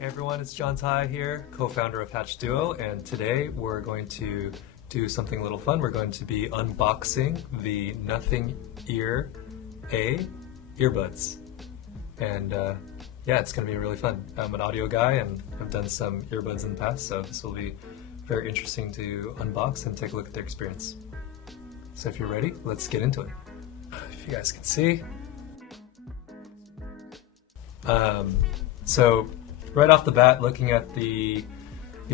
Hey everyone, it's John Tai here, co-founder of Hatch Duo, and today we're going to do something a little fun. We're going to be unboxing the Nothing Ear A earbuds. And yeah, it's going to be really fun. I'm an audio guy and I've done some earbuds in the past, so this will be very interesting to unbox and take a look at their experience. So if you're ready, let's get into it. If you guys can see. So right off the bat, looking at the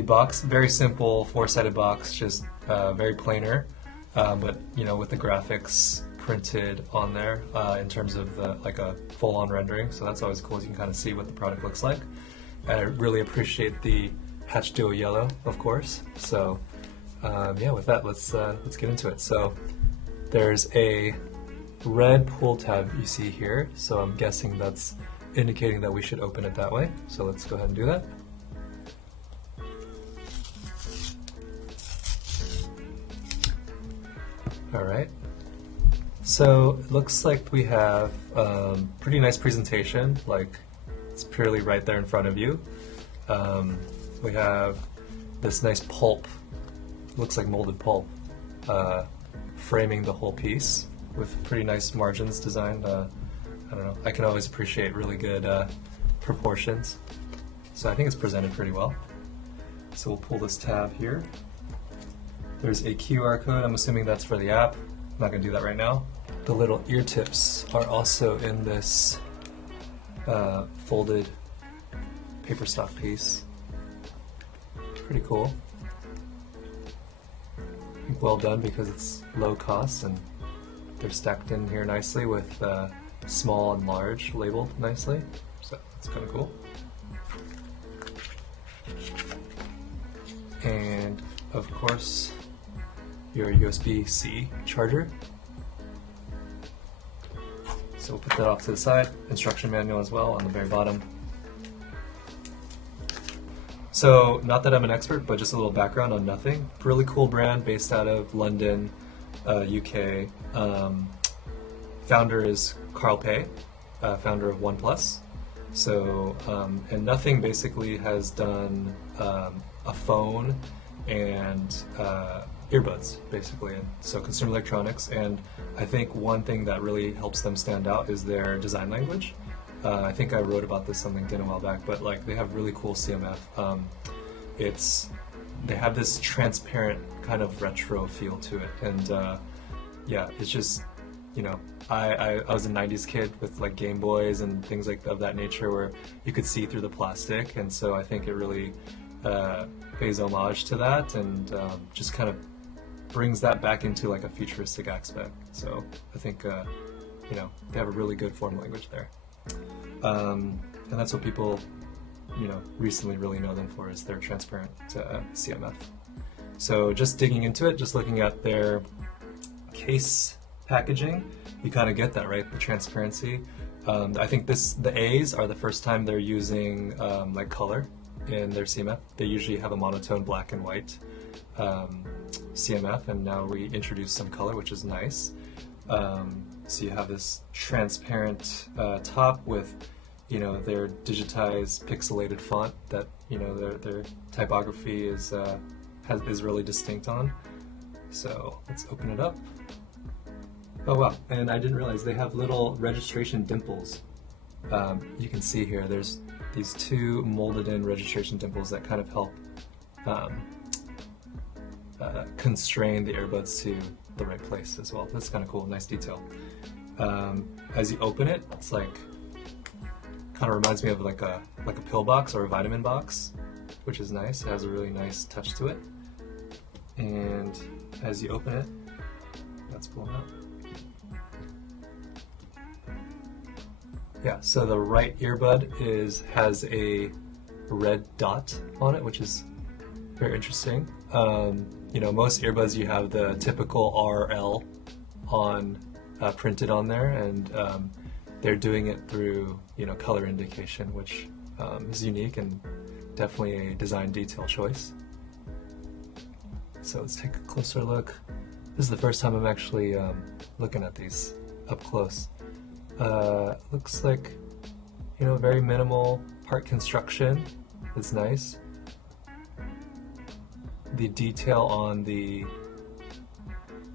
box, very simple four-sided box, just very plainer, but you know, with the graphics printed on there in terms of like a full-on rendering. So that's always cool. You can kind of see what the product looks like. I really appreciate the Hatch Duo yellow, of course. So yeah, with that, let's get into it. So there's a red pull tab you see here. So I'm guessing that's indicating that we should open it that way. So let's go ahead and do that. All right. So it looks like we have pretty nice presentation, like it's purely right there in front of you. We have this nice pulp, looks like molded pulp, framing the whole piece with pretty nice margins designed. I don't know, I can always appreciate really good proportions. So I think it's presented pretty well. So we'll pull this tab here. There's a QR code, I'm assuming that's for the app. I'm not gonna do that right now. The little ear tips are also in this folded paper stock piece. Pretty cool. I think well done because it's low cost and they're stacked in here nicely with small and large labeled nicely, so that's kind of cool. And of course your USB-C charger. So we'll put that off to the side. Instruction manual as well on the very bottom. So not that I'm an expert, but just a little background on Nothing. Really cool brand based out of London, UK. Founder is Carl Pei, founder of OnePlus. So, and Nothing basically has done a phone and earbuds, basically. And so consumer electronics, and I think one thing that really helps them stand out is their design language. I think I wrote about this on LinkedIn a while back, but like they have really cool CMF. They have this transparent kind of retro feel to it, and yeah, it's just, you know, I was a 90s kid with like Game Boys and things like of that nature where you could see through the plastic, and so I think it really pays homage to that and just kind of brings that back into like a futuristic aspect. So I think you know, they have a really good form language there, and that's what people, you know, recently really know them for, is their transparent CMF. So just digging into it, just looking at their case packaging, you kind of get that, right? The transparency. I think the A's are the first time they're using like color in their CMF. They usually have a monotone black and white CMF, and now we introduce some color, which is nice. So you have this transparent top with, you know, their digitized pixelated font that, you know, their typography is really distinct on. So let's open it up. Oh wow, and I didn't realize they have little registration dimples. You can see here, there's these two molded in registration dimples that kind of help constrain the earbuds to the right place as well. That's kind of cool, nice detail. As you open it, it's like, kind of reminds me of like a pill box or a vitamin box, which is nice. It has a really nice touch to it. And as you open it, let's pull it out. Yeah, so the right earbud has a red dot on it, which is very interesting. You know, most earbuds you have the typical RL on printed on there, and they're doing it through, you know, color indication, which is unique and definitely a design detail choice. So let's take a closer look. This is the first time I'm actually looking at these up close. Looks like, you know, very minimal part construction. is nice. The detail on the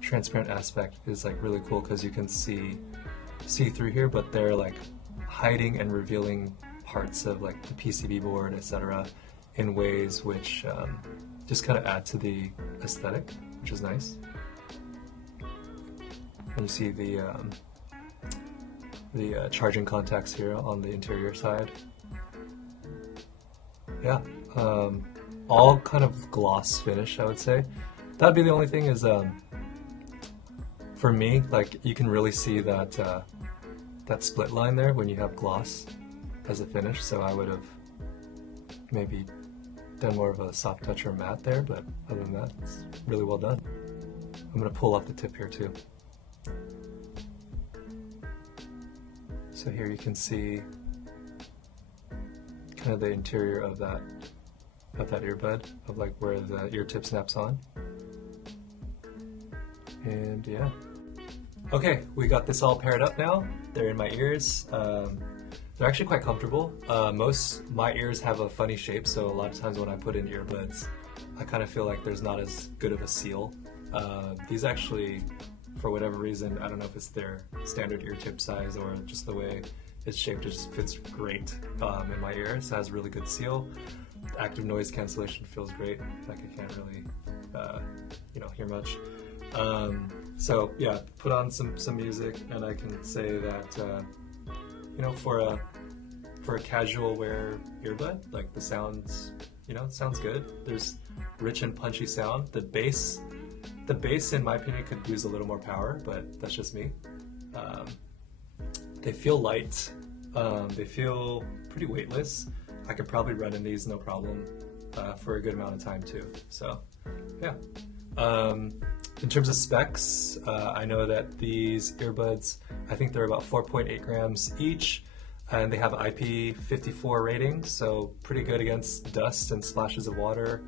transparent aspect is like really cool because you can see through here, but they're like hiding and revealing parts of like the PCB board, etc., in ways which just kind of add to the aesthetic, which is nice. And you see the charging contacts here on the interior side. Yeah, all kind of gloss finish, I would say. That'd be the only thing is, for me, like you can really see that that split line there when you have gloss as a finish. So I would have maybe done more of a soft touch or matte there, but other than that, it's really well done. I'm gonna pull off the tip here too. So here you can see kind of the interior of that earbud, of like where the ear tip snaps on. And yeah. Okay, we got this all paired up now. They're in my ears. They're actually quite comfortable. My ears have a funny shape, so a lot of times when I put in earbuds, I kind of feel like there's not as good of a seal. These actually, for whatever reason, I don't know if it's their standard ear tip size or just the way it's shaped, it just fits great in my ear. So it has really good seal. Active noise cancellation feels great. Like I can't really, hear much. So yeah, put on some music, and I can say that for a casual wear earbud, like the sounds, it sounds good. There's rich and punchy sound. The bass, in my opinion, could use a little more power, but that's just me. They feel light. They feel pretty weightless. I could probably run in these no problem for a good amount of time too. So yeah. In terms of specs, I know that these earbuds, I think they're about 4.8 grams each, and they have IP54 rating, so pretty good against dust and splashes of water.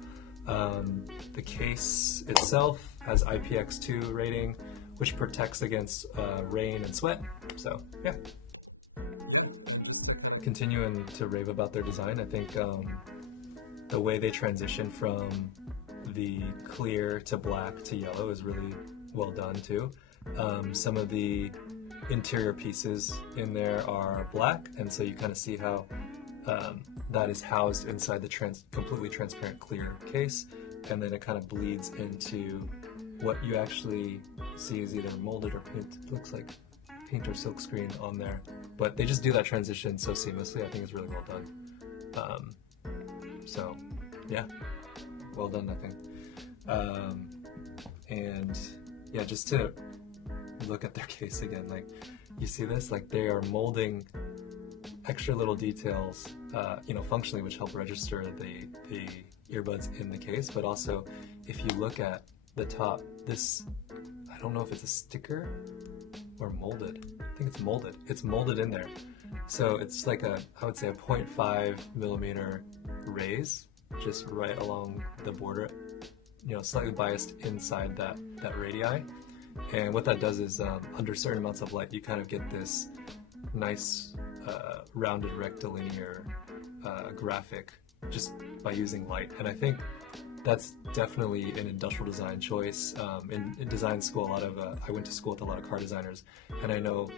The case itself has IPX2 rating, which protects against rain and sweat. So yeah. Continuing to rave about their design, I think the way they transition from the clear to black to yellow is really well done too. Some of the interior pieces in there are black, and so you kind of see how that is housed inside the completely transparent clear case, and then it kind of bleeds into what you actually see is either molded or paint. It looks like paint or silkscreen on there, but they just do that transition so seamlessly. I think it's really well done. So yeah, well done, I think. And yeah, just to look at their case again, like you see this, like they are molding extra little details, functionally, which help register the earbuds in the case. But also, if you look at the top, this, I don't know if it's a sticker or molded. I think it's molded. It's molded in there. So it's like I would say a 0.5 millimeter raise, just right along the border, slightly biased inside that radii. And what that does is, under certain amounts of light, you kind of get this nice rounded rectilinear graphic just by using light. And I think that's definitely an industrial design choice. In design school, I went to school with a lot of car designers, and I know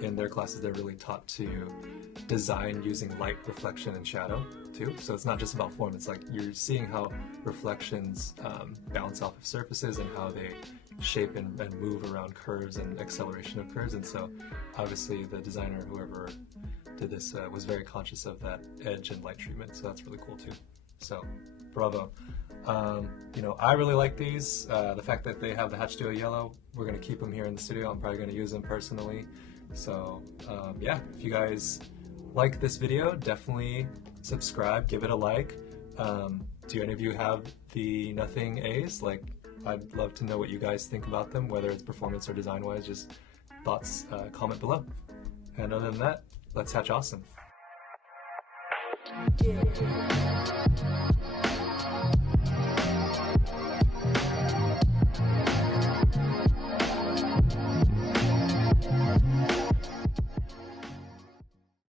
in their classes they're really taught to design using light, reflection, and shadow too. So it's not just about form, it's like you're seeing how reflections bounce off of surfaces and how they shape and move around curves and acceleration of curves. And so obviously the designer, whoever did this, was very conscious of that edge and light treatment, so that's really cool too. So bravo. I really like these. The fact that they have the Hatch Duo yellow, we're going to keep them here in the studio. I'm probably going to use them personally. So yeah, if you guys like this video, definitely subscribe, give it a like. Do any of you have the Nothing A's? Like, I'd love to know what you guys think about them, whether it's performance or design wise. Just thoughts, comment below. And other than that, let's hatch awesome.